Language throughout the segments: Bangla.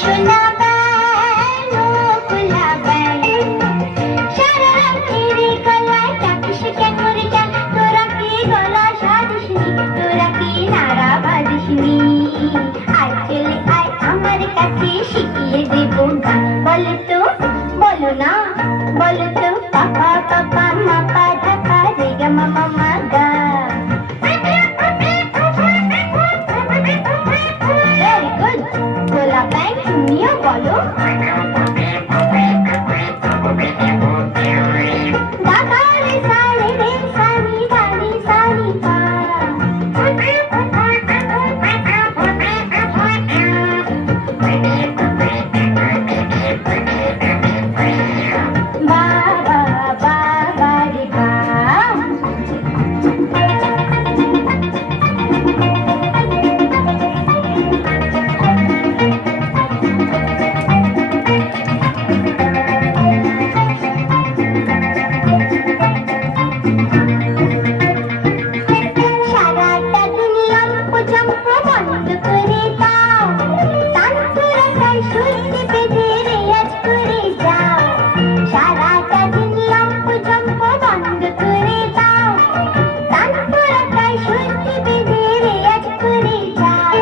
সোনা ব্যাঙ ও খোলা ব্যাঙ, সারা রাত্রির গলায় ডাকিস কেন রে কেন? তোরা কি গলা সাজিসনি, তোরা কি নাড়া বাজিসনি? আয় চলে আয় আমার কাছে, শিখিয়ে দেবো গান। বলো তো, বলো না, বলো তো, পাপা পাপা মাপা ধাপা রে গা মামা মা গা। Very good. খোলা ব্যাঙ তুমিও বলো। দাদা রে সারে রে সানি বানি সানি পা। বাবা বাবা রে বা। সারাটা দিন লম্প জম্প বন্ধ করে দাও, তানপুরা তাই সুরতে বেঁধে রেয়াজ করে যাও। সারাটা দিন লম্প জম্প বন্ধ করে দাও, তানপুরা তাই সুরতে বেঁধে রেয়াজ করে যাও।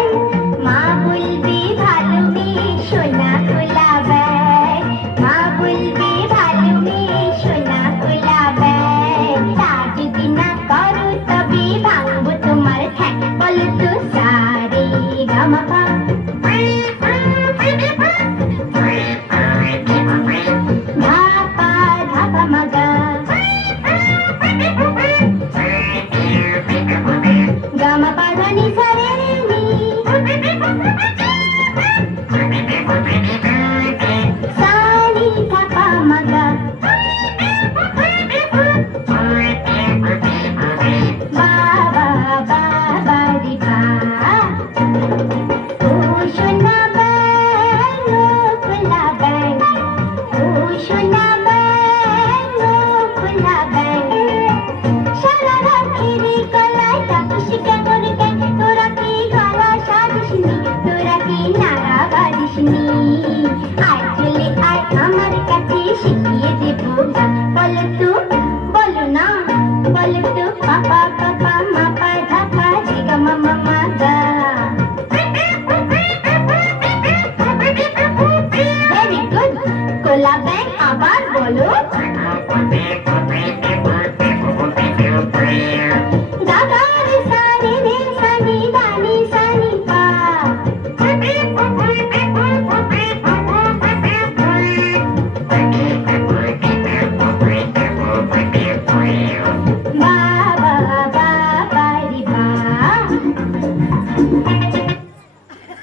মা বলবে ভালো মেয়ে সোনা খোলা ব্যাঙ, মা বলবে ভালো মেয়ে সোনা খোলা ব্যাঙ। তা যদি না করো তবে ভাঙবো তোমার ঠ্যাং। বলো তো সারে গা মা পা। ধাপা ধাপা মা গা। গা মা পা ধা নি সা রে নি। সা নি ধা পা মা গা। বাবা বাবা রে বা। ও সোনা ব্যাঙ ও খোলা ব্যাঙ, ও সোনা ব্যাঙ ও খোলা ব্যাঙ, সারা রাত্রির গলায় ডাকিস কেন রে কেন? তোরা কি গলা সাজিসনি, তোরা কি নাড়া বাজিসনি?